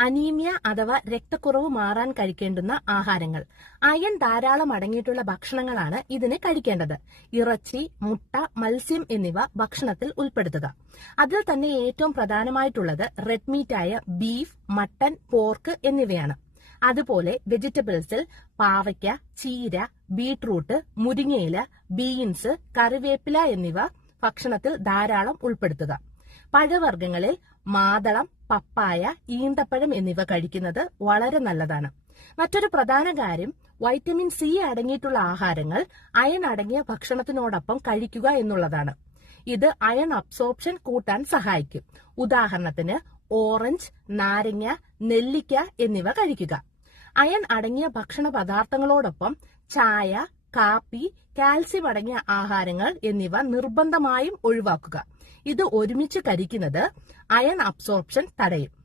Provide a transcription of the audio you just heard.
Anaemia അഥവാ രക്തക്കുറവ് മാറാൻ കഴിക്കേണ്ടുന്ന ആഹാരങ്ങൾ. അയൺ ധാരാളം അടങ്ങിയിട്ടുള്ള ഭക്ഷണങ്ങളാണ് ഇതിന് കഴിക്കേണ്ടത്. ഇറച്ചി, മുട്ട, മത്സ്യം എന്നിവ ഭക്ഷണത്തിൽ ഉൾപ്പെടുത്തുക. അതിൽ തന്നെ ഏറ്റവും പ്രധാനമായിട്ടുള്ളത് റെഡ് മീറ്റായ ബീഫ്, മട്ടൻ, പോർക്ക് എന്നിവയാണ്. അതുപോലെ വെജിറ്റബിൾസിൽ പാവയ്ക്ക, ചീര, ബീട്രൂട്ട്, മുരിങ്ങയില, ബീൻസ്, കറിവേപ്പില എന്നിവ ഭക്ഷണത്തിൽ ധാരാളം ഉൾപ്പെടുത്തുക. പഴവർഗ്ഗങ്ങളിൽ മാതളം, പപ്പായ, ഈന്തപ്പഴം എന്നിവ കഴിക്കുന്നത് വളരെ നല്ലതാണ്. മറ്റൊരു പ്രധാന കാര്യം വൈറ്റമിൻ സി അടങ്ങിയിട്ടുള്ള ആഹാരങ്ങൾ അയൺ അടങ്ങിയ ഭക്ഷണത്തിനോടൊപ്പം കഴിക്കുക എന്നുള്ളതാണ്. ഇത് അയൺ അബ്സോർപ്ഷൻ കൂട്ടാൻ സഹായിക്കും. ഉദാഹരണത്തിന് ഓറഞ്ച്, നാരങ്ങ, നെല്ലിക്ക എന്നിവ കഴിക്കുക. അയൺ അടങ്ങിയ ഭക്ഷണ പദാർത്ഥങ്ങളോടൊപ്പം ചായ, കാപ്പി, കാൽസ്യം അടങ്ങിയ ആഹാരങ്ങൾ എന്നിവ നിർബന്ധമായും ഒഴിവാക്കുക. ഇത് ഒരുമിച്ച് കഴിക്കുന്നത് അയൺ അബ്സോർപ്ഷൻ തടയും.